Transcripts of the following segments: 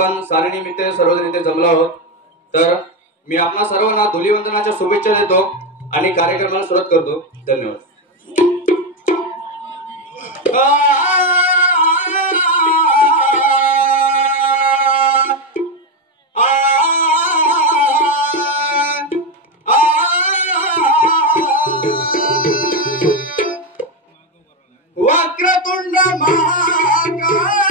आपण सारेनिमित्त सर्वजण इथे जमलो आहोत, तर मी आपणा सर्वांना धुलीवंदनाच्या शुभेच्छा देतो आणि कार्यक्रमाला सुरुवात करतो। धन्यवाद। वक्रतुंड महाकाय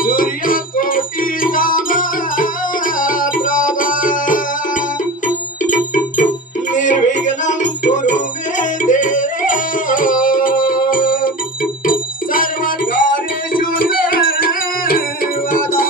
सूर्यकोटि समप्रभा निर्विघ्नं कुरु मे देव सर्वकार्येषु सर्वदा।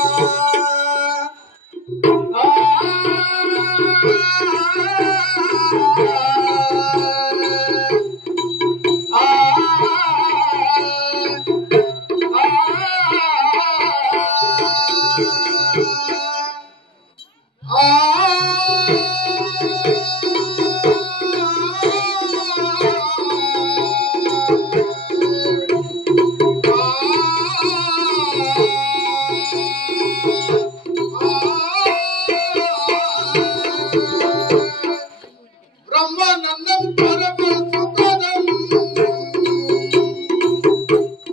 ब्रह्मानंदं परमसुखदं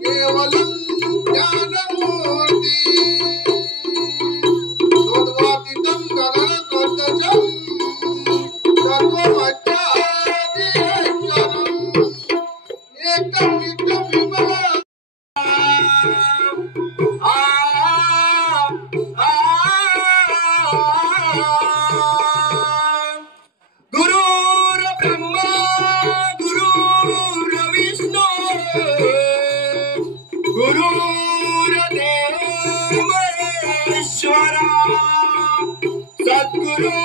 केवलं ज्ञानमूर्ति तद्वातीतं गगनसदृशं सर्वमध्यादिश्वरम् एकं नित्यं विमलम्। गुरुर्ब्रह्मा गुरुर्विष्णु गुरुर्देवो महेश्वरा सद्गुरु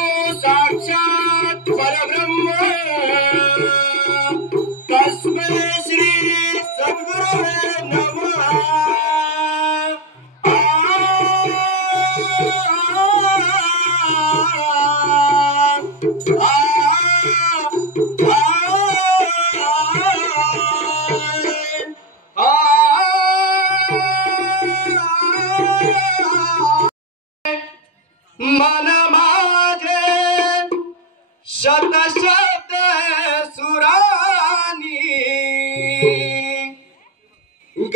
साक्षात् परब्रह्म तस्मै श्री सद्गुरुवे नमः। मन माझे शत शत सुरानी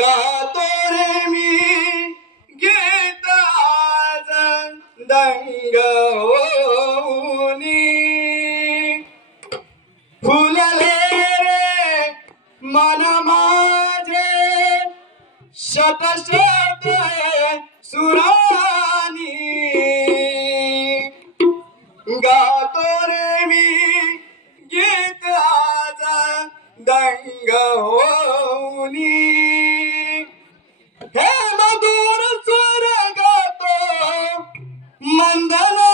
गातो रे मी गीत आज दंग होऊनी फुलले रे मन माझे शत शत सुरानी गातो रे मी गीत आज दंग होऊनी हे मधुर स्वर गातो मंदना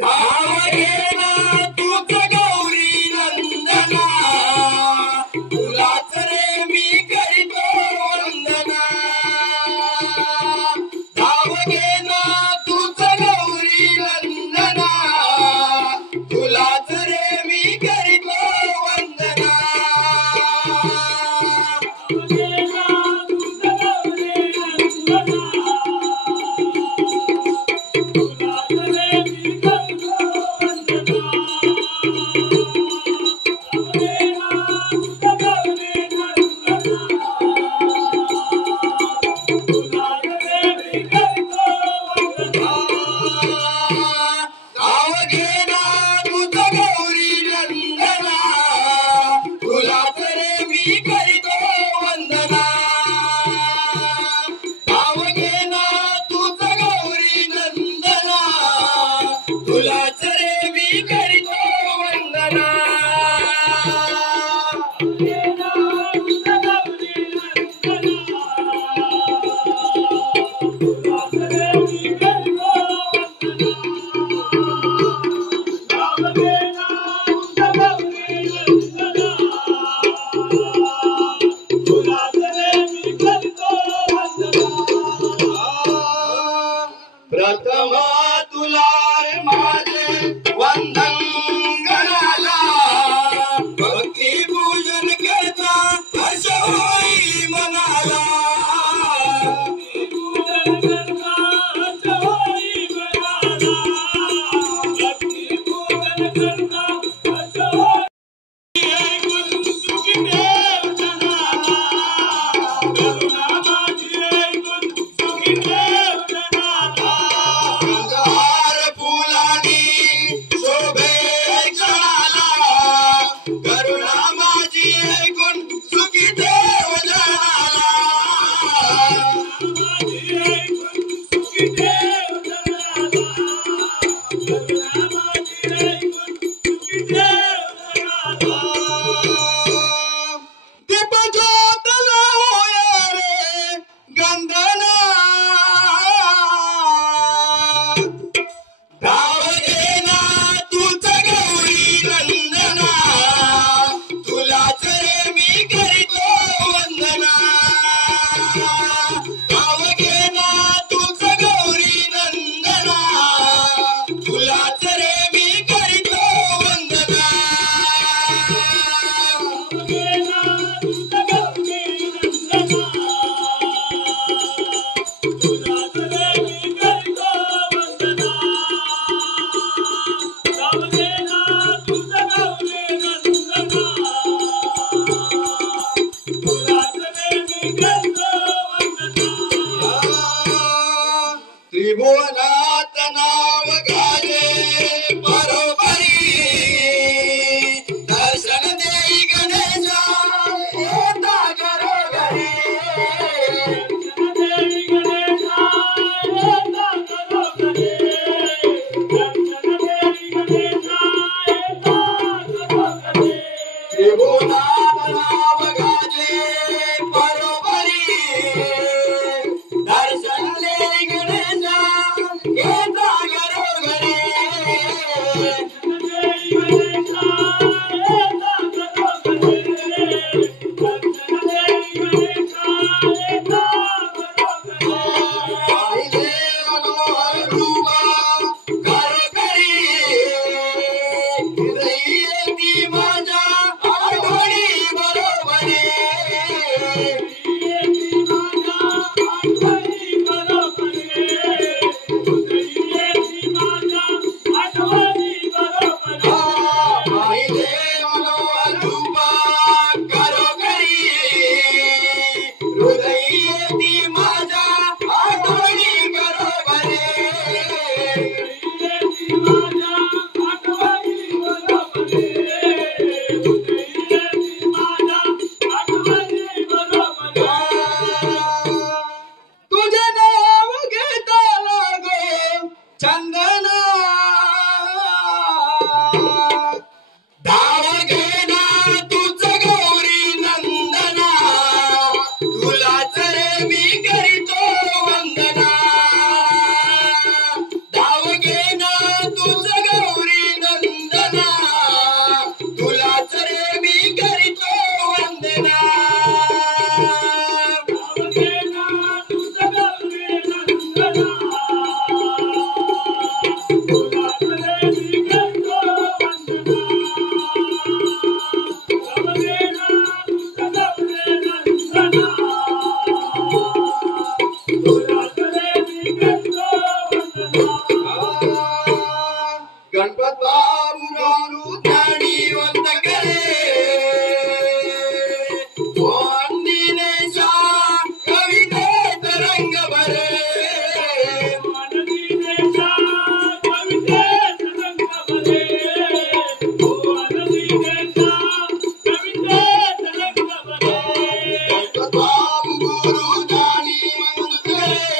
धाव घेना तूच गौरी नंदना तुलाच रे मी करीतो वंदना धाव घेना तूच गौरी नंदना तुलाच रे मी करीतो वंदना। त्रिभुवनात नाव गाजे बरोबरी दर्शन देई गणेशा येता घरोघरी त्रिभुवनात नाव गाजे बरोबरी दर्शन देई गणेशा येता घरोघरी चंदना धाव घेना तुझ गौरी नंदना तुलाच रे मी करीतो वंदना धाव घेना तुझ गौरी नंदना तुलाच रे मी करीतो वंदना धाव घेना तुझ गौरी नंदना गणपत बाबू ध्यानी वंत करे दिनेशा कवितेत रंग भरे दिनेशा कवितेत रंग भरे दिनेशा कवितेत रंग भरे गणपत बाबू ध्यानी वंत करे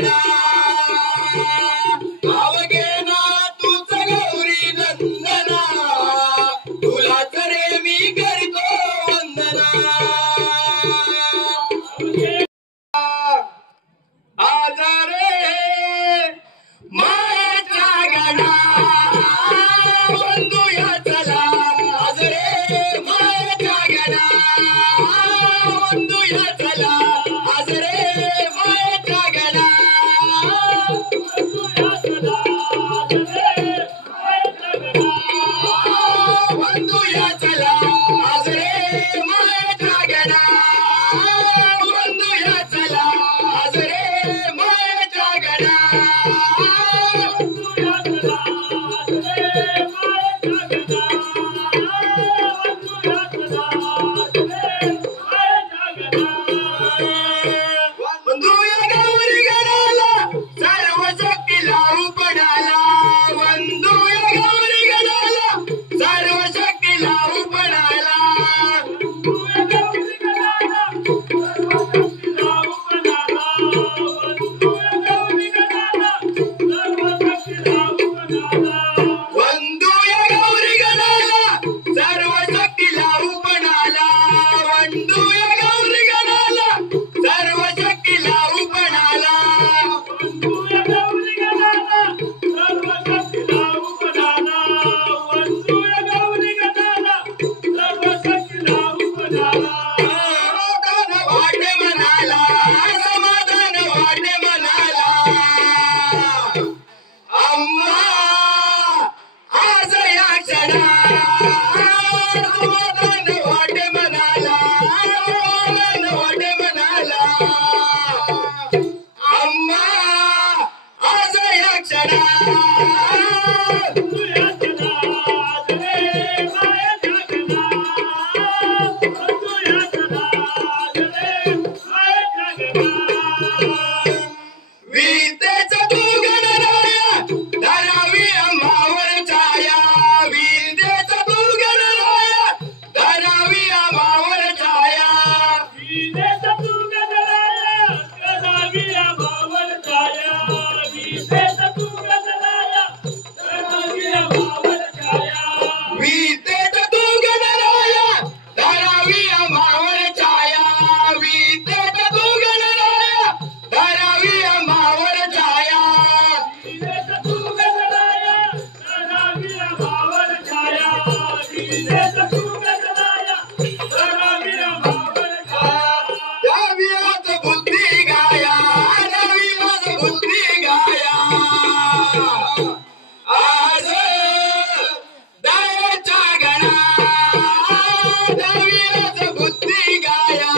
गणा अवघे ना तूच गौरी नंदना तुलाच रे मी करतो वंदना आज रे मायाच्या गणा वंदूया चला आज रे मायाच्या गणा वंदूया चला आज रे मायाच्या गणा वंदूया चला आज रे मायाच्या गणा वंदूया चला आज रे मायाच्या गणा वंदूया चला आज रे मायाच्या गणा वंदूया चला आज रे मायाच्या गणा वंदूया चला आज रे मायाच्या गणा वंदूया गौरी गणाला सर्व शक्तीला उपणाला वंदूया गौरी गणाला सर्व शक्तीला उपणाला वंदूया गौरी गणाला सर्व शक्तीला उपणाला वंदूया गौरी गणाला सर्व शक्तीला उपणाला वंदूया गौरी गणाला सर्व शक्तीला उपणाला वंदूया गौरी गणाला सर्व शक्तीला उपणाला वंदूया गौरी गणाला सर्व शक्तीला उपणाला वंदूया गौरी गणाला सर्व शक्तीला उपणाला समाधान वाटे म्हणाला समाधान वाटे म्हणाला अम्मा आज या क्षणा समाधान वाटे म्हणाला समाधान वाटे म्हणाला अम्मा आज या क्षणा वंदूया चला आज रे मायाच्या गणा वंदूया चला आज रे मायाच्या गणा विद्येचा तू गणराया धरावी आम्हावर छाया विद्येचा तू गणराया धरावी आम्हावर छाया विद्येचा तू गणराया धरावी आम्हावर छाया विद्येचा तू गणराया धरावी आम्हावर छाया विद्येचा तू गणराया धरावी आम्हावर छाया विद्येचा तू गणराया धरावी आम्हावर छाया विद्येचा तू गणराया धरावी आम्हावर छाया विद्येचा तू गणराया धरावी आम्हावर छाया द्यावी आज बुद्धी गाया द्यावी आज बुद्धी गाया आज दयाच्या गणा द्यावी आज बुद्धी गाया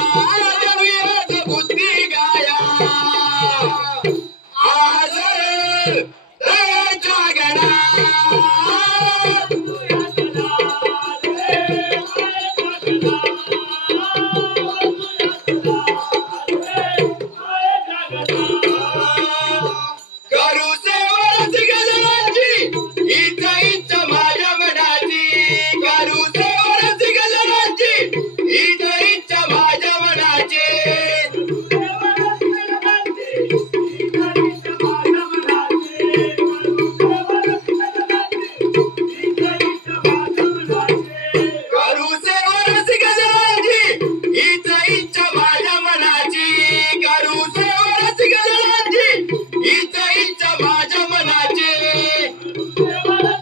द्यावी आज बुद्धी गाया आज दयाच्या गणा वंदूया चला आज रे मायाच्या गणा वंदूया चला आज रे मायाच्या गणा करू सेवाच गणराची इच्छा इच्छा माझ्या मनाची करू सेवाच गणराची इच्छा इच्छा माझ्या मनाची सेवाच गणराची इच्छा इच्छा माझ्या मनाची सेवाच गणराची इच्छा इच्छा माझ्या मनाची करू सेवाच गणराची इच्छा इच्छा माझ्या मनाची करू सेवाच गणराची इच्छा इच्छा माझ्या मनाची सेवाच गणराची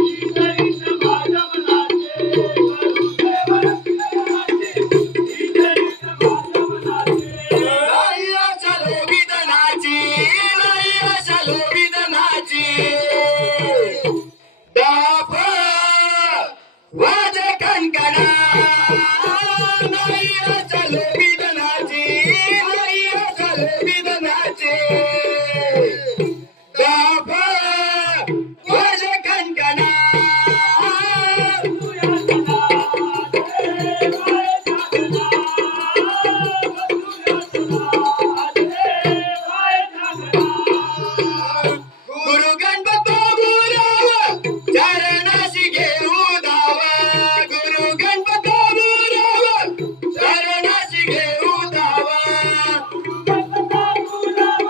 इच्छा इच्छा माझ्या मनाची करू सेवाच गणराची इच्छा इच्छा माझ्या मनाची नाही आशा लोभी धनाची नाही आशा लोभी धनाची दाफ वाजे कणकणा नाही आशा लोभी धनाची नाही आशा लोभी धनाची दाफ वाजे कणकणा वंदूया चला आज रे मायाच्या गणा वंदूया चला आज रे मायाच्या गणा गुरु गणपत बाबूराव चरणाशी घेऊ धाव गुरु गणपत बाबूराव चरणाशी घेऊ धाव गुरु गणपत बाबूराव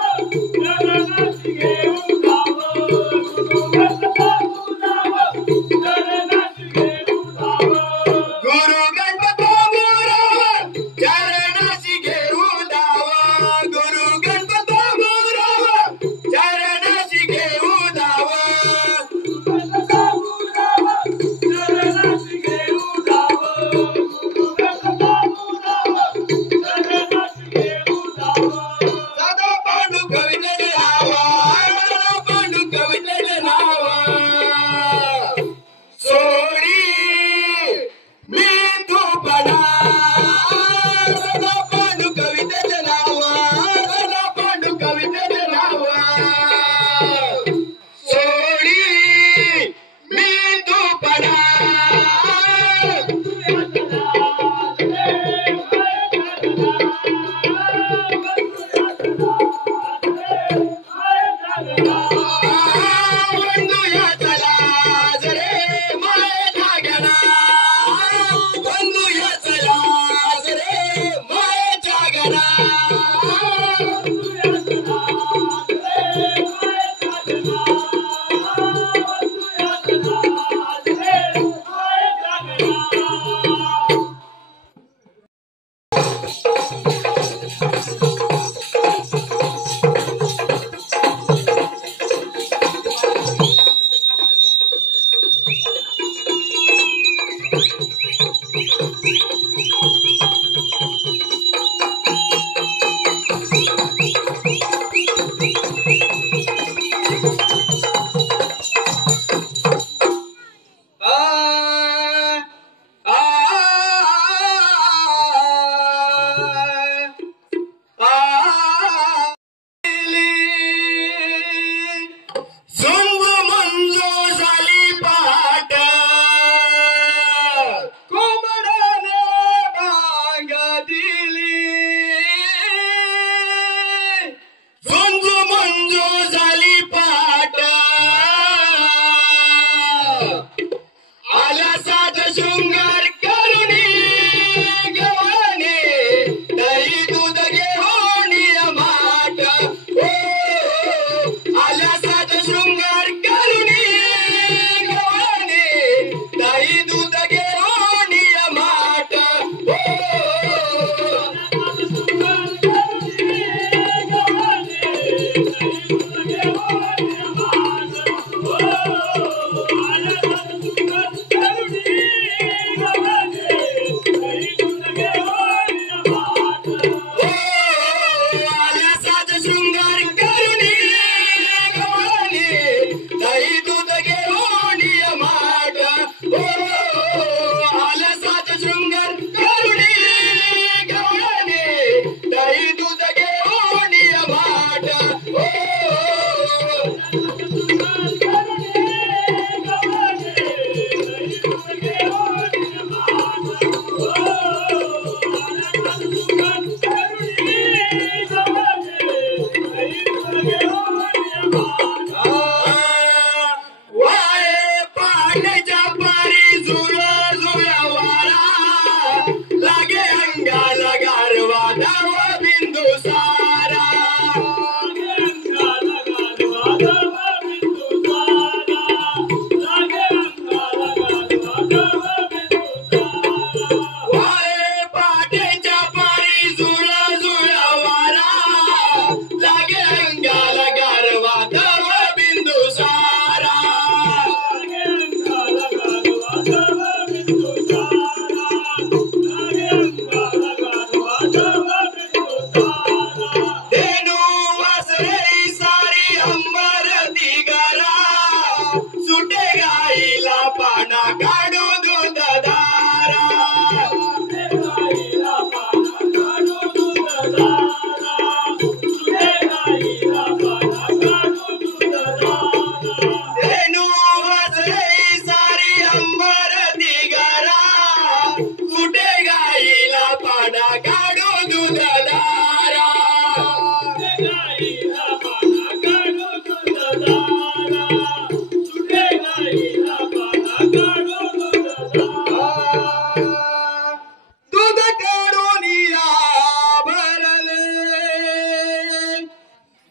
दूध काढून या भरले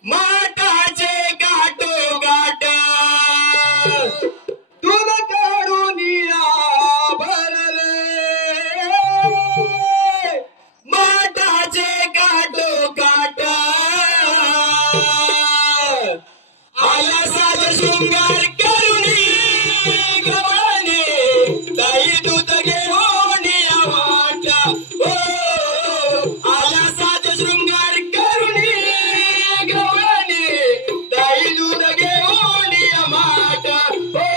माठाचे गाठो गाठ दूध काढून या भरले माठाचे गाठो गाठ आला साज शृंगार करुणी गवाने ताई दूध घेऊन या वाटा ओ आला साज शृंगार करुणी गवाने ताई दूध घेऊन या माटा ओ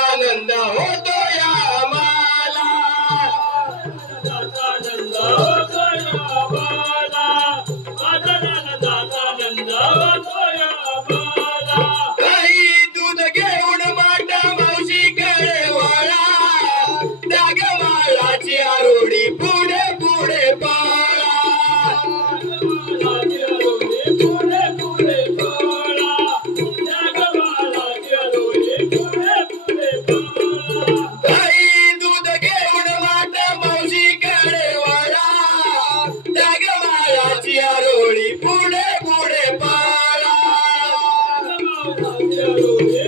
आनंद होतो या मला आनंद होतो या मला आनंद होतो या मला काही दूध घेऊन माटा मावशीकडे वळा त्या गव्हाळाची आरोडी पुढे पुढे पळा पुढे पुढे पळा त्या गव्हाळाची आरोडी पुढे पुढे काही दूध घेऊन माटा मावशीकडे वळा त्या गव्हाळाची आरोडी पुढे पुढे पळा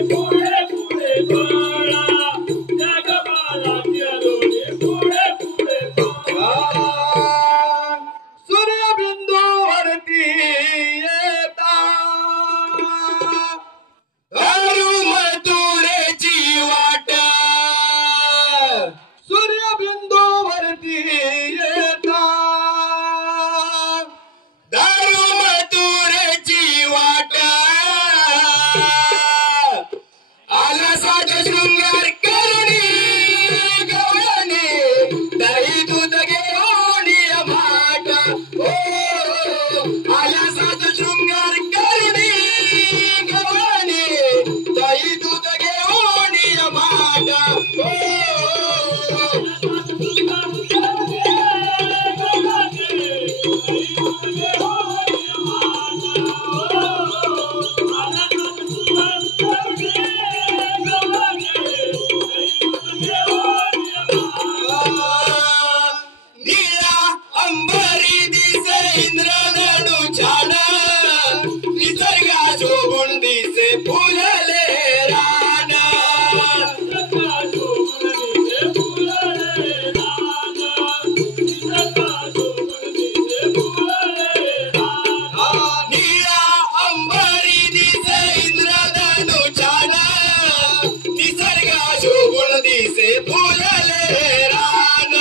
पुढे पुढे पळा त्या गव्हाळाची आरोडी पुढे पुढे पळा सूर्यबिंदूवरती येता दारू मथुरेची वाट सूर्यबिंदूवरती येता दारू मथुरेची वाट आला साज शृंगार करुणी गवळणी दही दूध घेऊन या माठ ओ आला साज शृंगार करुणी गवळणी दही दूध घेऊन या माठ ओ निळा अंबरी दिसे इंद्रधनु छान निसर्गा शोभून दिसे फुलले रान निळा अंबरी दिसे इंद्रधनु छान निसर्गा शोभून दिसे फुलले रान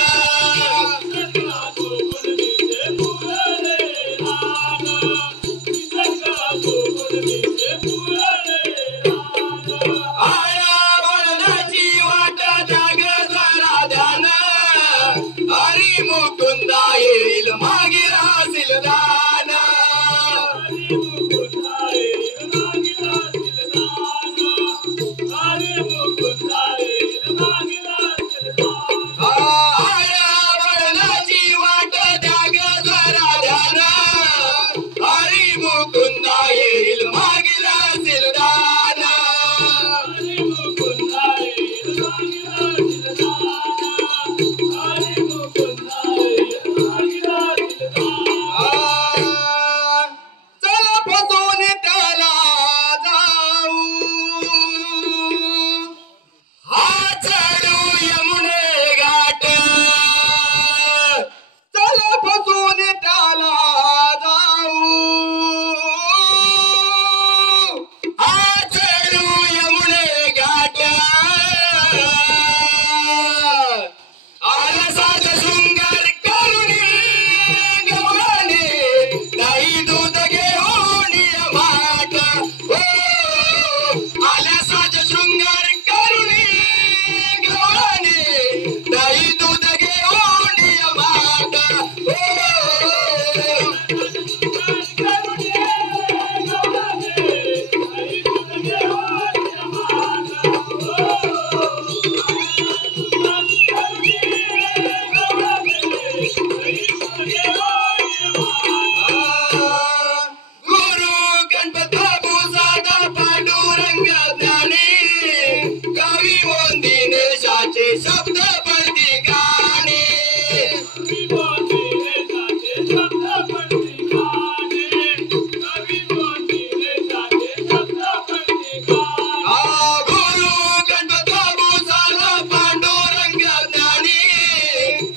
गुरु गणपता भूषाला पांडुरंग ज्ञानी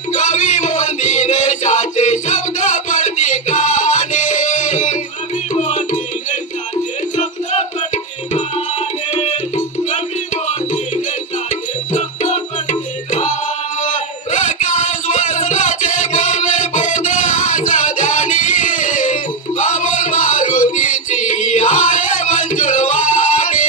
कवी मोहन दिनेशाचे शब्द पडती काने प्रकाश वसनाचे बोले बोध ध्यानी अमोल मारुतीची आहे मंजुळवाणी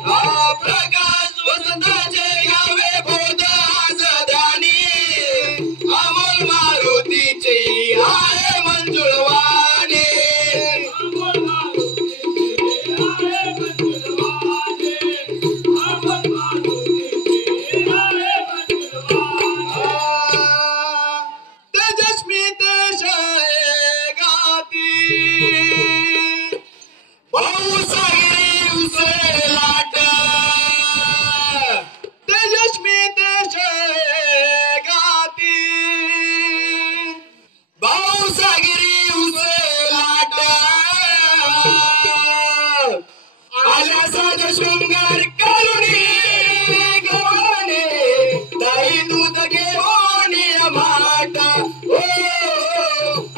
प्रकाश वसंताचे घ्यावे बोध ध्यानी अमोल मारुतीची आहे मंजुळवाणी तेजस्वी देश गाती भाऊसाहेब उसे लाट तेजस्वी देश गाती भाऊसाहेब उसे लाट आला साज शृंगार करुणी गवाने दही दूध घेऊन माट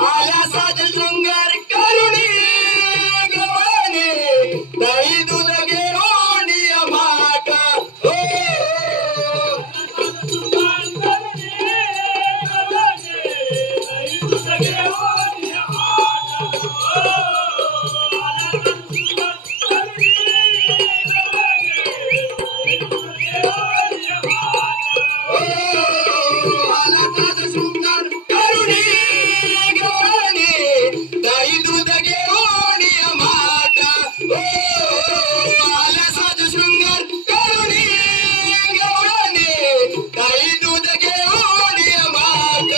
आला साज शृंगार करुणी गवाने दही दूध घेऊन माट आला साज शृंगार करुणी गवाने दही दूध घेऊन माट आला साज शृंगार करुणी गवाने दही दूध घेऊन माट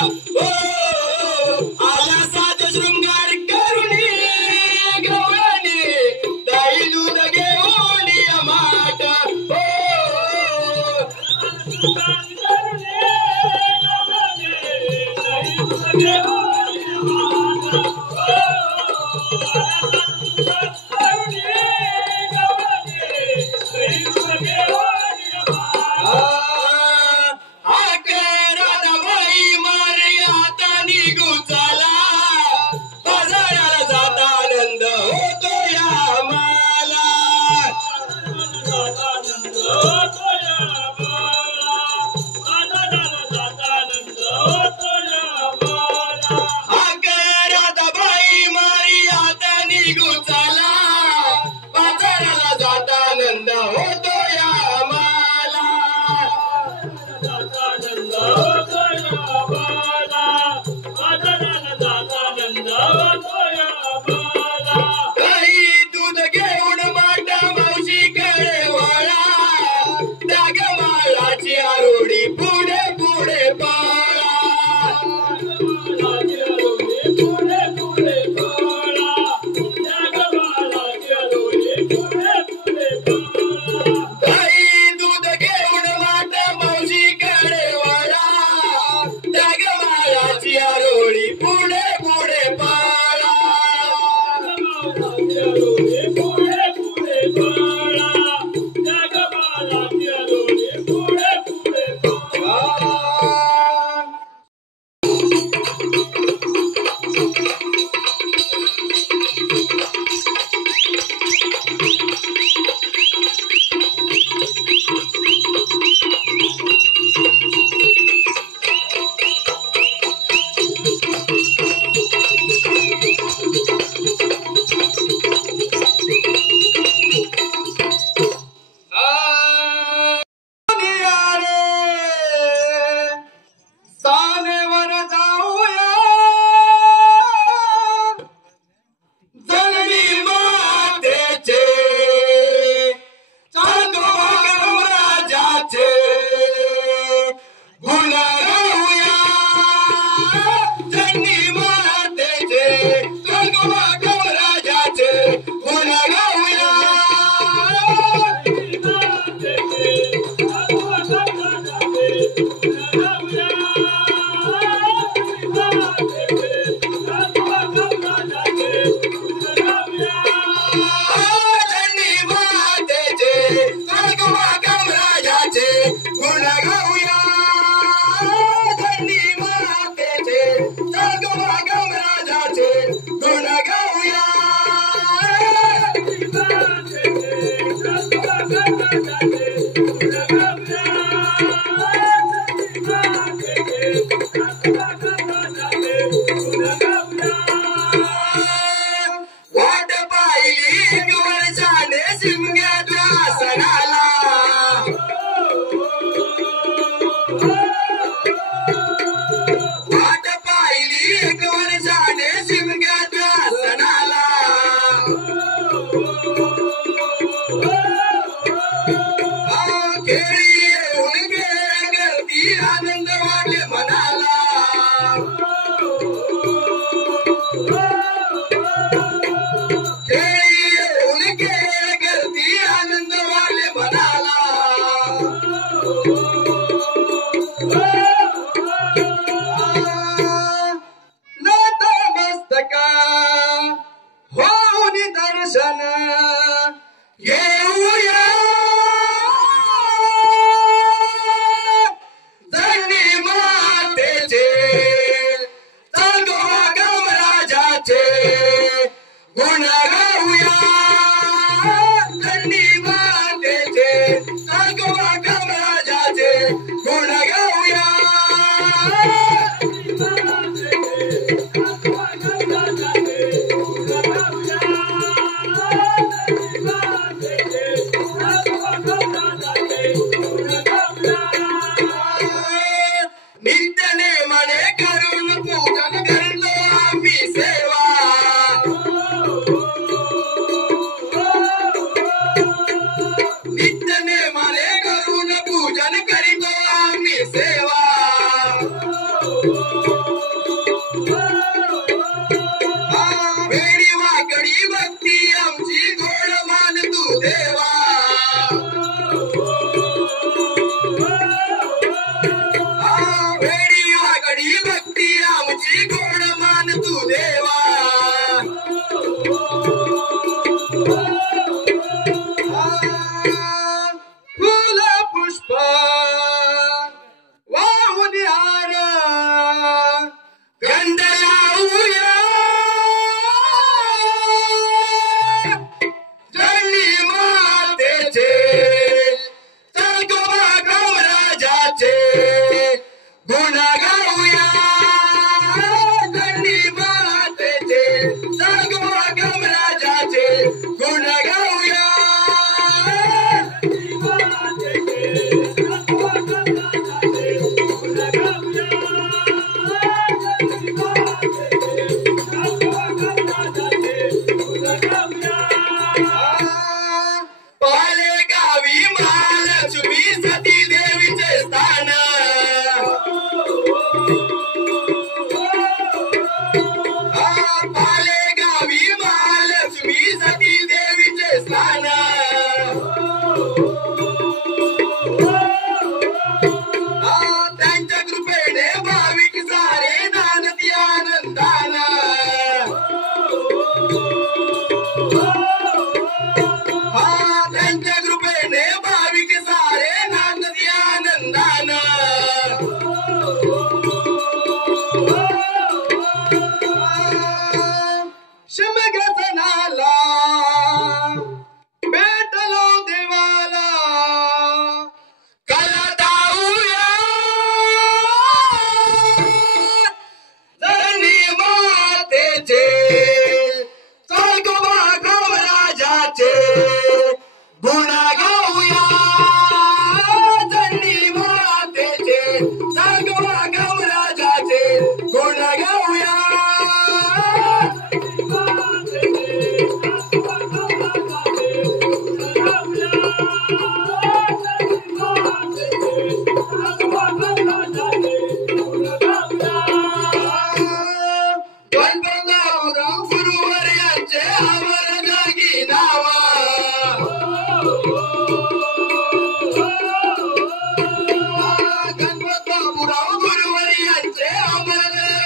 हो आला सात शृंगार करुणी गवळणी दही दूध घेऊन माट हो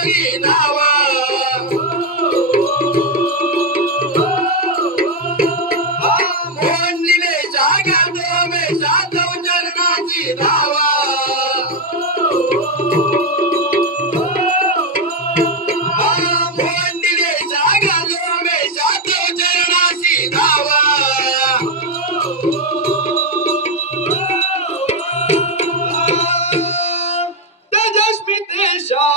जगी नावा मोहन निलेशा गातो में सातव चरणाची धावा मोहन निलेशा गातो में सातव चरणाची धावा तेजस्वी देशा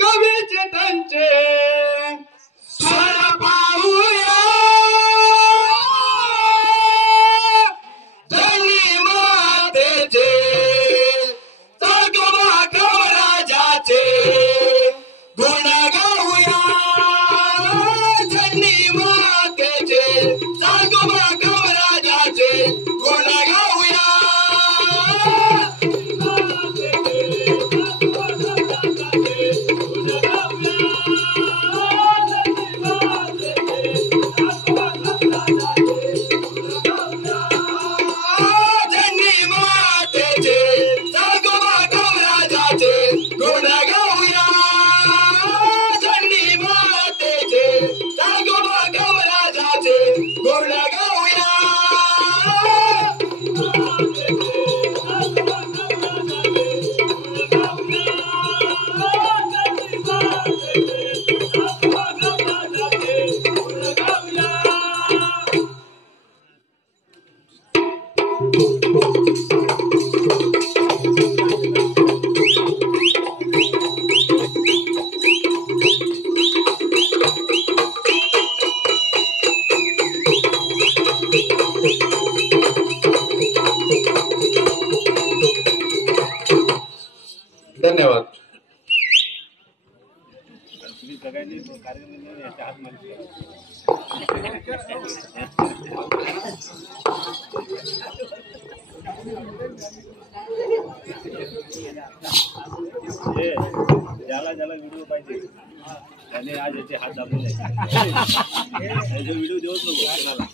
कवीचे त्यांचे स्वर पाहूया धनी मातेचे तळगोबा कवराजाचे गुण गाऊया धनी मातेचे तळगोबा कवराजाचे गुण गाऊया धनी मातेचे तळगोबा कवराजाचे गुण गाऊया धनी मातेचे तळगोबा कवराजाचे गुण गाऊया धन्यवाद. ज्याला ज्याला व्हिडिओ पाहिजे त्याने आज याचे हात दाबले व्हिडिओ देऊच नको कोणाला.